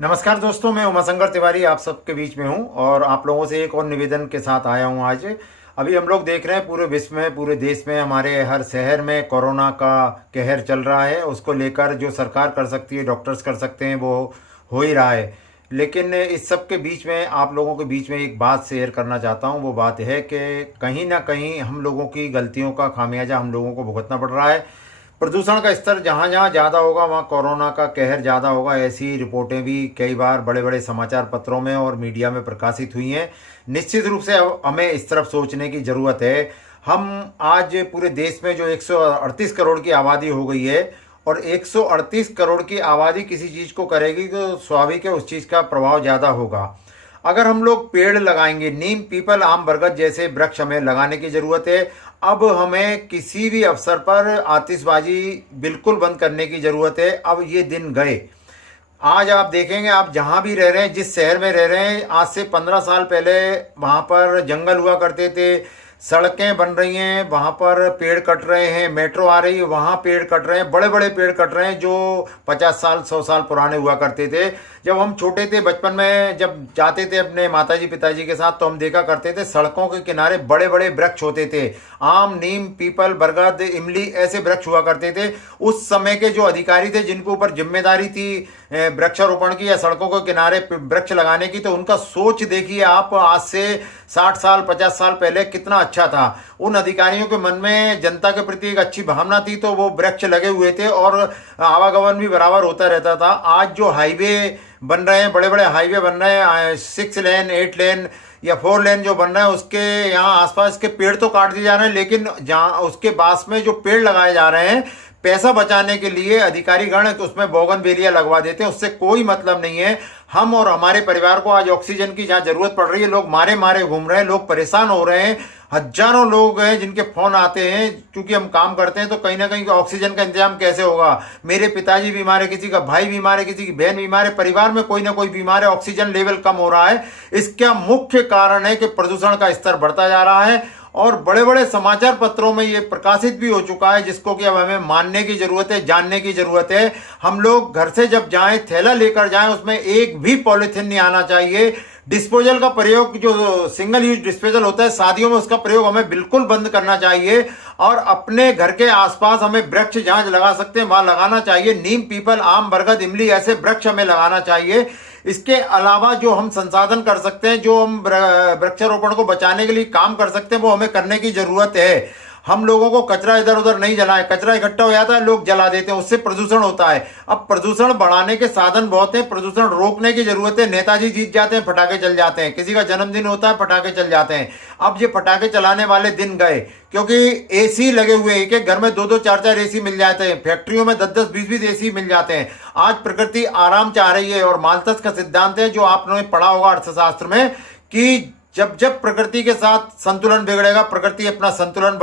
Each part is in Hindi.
नमस्कार दोस्तों, मैं उमाशंकर तिवारी आप सबके बीच में हूं और आप लोगों से एक और निवेदन के साथ आया हूं आज। अभी हम लोग देख रहे हैं पूरे विश्व में, पूरे देश में, हमारे हर शहर में कोरोना का कहर चल रहा है। उसको लेकर जो सरकार कर सकती है, डॉक्टर्स कर सकते हैं, वो हो ही रहा है। लेकिन इस सब के बीच में आप लोगों के बीच में एक बात शेयर करना चाहता हूं। वो बात है कि कहीं ना कहीं हम लोगों की गलतियों का खामियाजा हम लोगों को भुगतना पड़ रहा है। प्रदूषण का स्तर जहाँ जहाँ ज़्यादा होगा वहाँ कोरोना का कहर ज़्यादा होगा। ऐसी रिपोर्टें भी कई बार बड़े बड़े समाचार पत्रों में और मीडिया में प्रकाशित हुई हैं। निश्चित रूप से अब हमें इस तरफ सोचने की ज़रूरत है। हम आज पूरे देश में जो 138 करोड़ की आबादी हो गई है और 138 करोड़ की आबादी किसी चीज़ को करेगी तो स्वाभाविक है उस चीज़ का प्रभाव ज़्यादा होगा। अगर हम लोग पेड़ लगाएंगे, नीम, पीपल, आम, बरगद जैसे वृक्ष हमें लगाने की ज़रूरत है। अब हमें किसी भी अवसर पर आतिशबाजी बिल्कुल बंद करने की ज़रूरत है। अब ये दिन गए। आज आप देखेंगे, आप जहाँ भी रह रहे हैं, जिस शहर में रह रहे हैं, आज से 15 साल पहले वहाँ पर जंगल हुआ करते थे, सड़कें बन रही हैं, वहाँ पर पेड़ कट रहे हैं, मेट्रो आ रही है, वहाँ पेड़ कट रहे हैं, बड़े बड़े पेड़ कट रहे हैं जो 50 साल 100 साल पुराने हुआ करते थे। जब हम छोटे थे, बचपन में जब जाते थे अपने माताजी पिताजी के साथ, तो हम देखा करते थे सड़कों के किनारे बड़े बड़े वृक्ष होते थे। आम, नीम, पीपल, बरगद, इमली ऐसे वृक्ष हुआ करते थे। उस समय के जो अधिकारी थे, जिनको ऊपर जिम्मेदारी थी वृक्षारोपण की या सड़कों के किनारे वृक्ष लगाने की, तो उनका सोच देखिए आप, आज से 60 साल 50 साल पहले कितना अच्छा था। उन अधिकारियों के मन में जनता के प्रति एक अच्छी भावना थी, तो वो वृक्ष लगे हुए थे और आवागमन भी बराबर होता रहता था। आज जो हाईवे बन रहे हैं, बड़े बड़े हाईवे बन रहे हैं, 6 लेन 8 लेन या 4 लेन जो बन रहे हैं, उसके यहाँ आसपास के पेड़ तो काट दिए जा रहे हैं, लेकिन जहाँ उसके पास में जो पेड़ लगाए जा रहे हैं, पैसा बचाने के लिए अधिकारी गण उसमें बोगनवेलिया लगवा देते हैं। उससे कोई मतलब नहीं है। हम और हमारे परिवार को आज ऑक्सीजन की जहाँ जरूरत पड़ रही है, लोग मारे मारे घूम रहे हैं, लोग परेशान हो रहे हैं। हजारों लोग हैं जिनके फोन आते हैं, क्योंकि हम काम करते हैं तो कहीं ना कहीं ऑक्सीजन का इंतजाम कैसे होगा। मेरे पिताजी बीमार है, किसी का भाई बीमार है, किसी की बहन बीमार है, परिवार में कोई ना कोई बीमार है, ऑक्सीजन लेवल कम हो रहा है। इसका मुख्य कारण है कि प्रदूषण का स्तर बढ़ता जा रहा है और बड़े बड़े समाचार पत्रों में ये प्रकाशित भी हो चुका है, जिसको कि अब हमें मानने की जरूरत है, जानने की जरूरत है। हम लोग घर से जब जाएं, थैला लेकर जाएं, उसमें एक भी पॉलिथीन नहीं आना चाहिए। डिस्पोजल का प्रयोग, जो सिंगल यूज डिस्पोजल होता है, शादियों में उसका प्रयोग हमें बिल्कुल बंद करना चाहिए। और अपने घर के आसपास हमें वृक्ष जहां लगा सकते हैं वहां लगाना चाहिए। नीम, पीपल, आम, बरगद, इमली ऐसे वृक्ष हमें लगाना चाहिए। इसके अलावा जो हम संसाधन कर सकते हैं, जो हम वृक्षारोपण को बचाने के लिए काम कर सकते हैं, वो हमें करने की जरूरत है। हम लोगों को कचरा इधर उधर नहीं जलाएं। कचरा इकट्ठा हो जाता है, लोग जला देते हैं, उससे प्रदूषण होता है। अब प्रदूषण बढ़ाने के साधन बहुत हैं, प्रदूषण रोकने की जरूरत है। नेताजी जीत जाते हैं, पटाखे चल जाते हैं, किसी का जन्मदिन होता है, पटाखे चल जाते हैं। अब ये पटाखे चलाने वाले दिन गए, क्योंकि एसी लगे हुए हैं। एक घर में 2-2 4-4 एसी मिल जाते हैं, फैक्ट्रियों में 10-10 20-20 एसी मिल जाते हैं। आज प्रकृति आराम चाह रही है और माल्थस का सिद्धांत है, जो आपने पढ़ा होगा अर्थशास्त्र में, कि जब जब प्रकृति के साथ संतुलन बिगड़ेगा, प्रकृति अपना संतुलन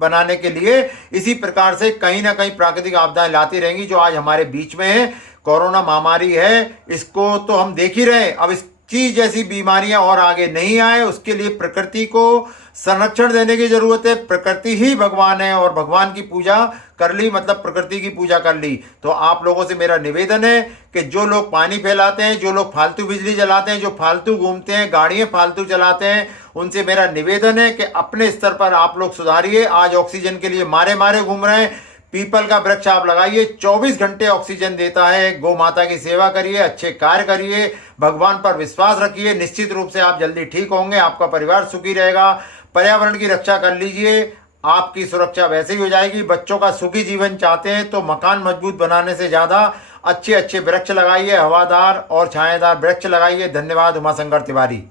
बनाने के लिए इसी प्रकार से कहीं ना कहीं प्राकृतिक आपदाएं लाती रहेंगी, जो आज हमारे बीच में है। कोरोना महामारी है, इसको तो हम देख ही रहे हैं। अब इसकी जैसी बीमारियां और आगे नहीं आए, उसके लिए प्रकृति को संरक्षण देने की जरूरत है। प्रकृति ही भगवान है और भगवान की पूजा कर ली मतलब प्रकृति की पूजा कर ली। तो आप लोगों से मेरा निवेदन है कि जो लोग पानी फैलाते हैं, जो लोग फालतू बिजली जलाते हैं, जो फालतू घूमते हैं, गाड़ियां फालतू चलाते हैं, उनसे मेरा निवेदन है कि अपने स्तर पर आप लोग सुधारिए। आज ऑक्सीजन के लिए मारे मारे घूम रहे हैं। पीपल का वृक्ष आप लगाइए, 24 घंटे ऑक्सीजन देता है। गौ माता की सेवा करिए, अच्छे कार्य करिए, भगवान पर विश्वास रखिए। निश्चित रूप से आप जल्दी ठीक होंगे, आपका परिवार सुखी रहेगा। पर्यावरण की रक्षा कर लीजिए, आपकी सुरक्षा वैसे ही हो जाएगी। बच्चों का सुखी जीवन चाहते हैं तो मकान मजबूत बनाने से ज्यादा अच्छे अच्छे वृक्ष लगाइए, हवादार और छायादार वृक्ष लगाइए। धन्यवाद। उमाशंकर तिवारी।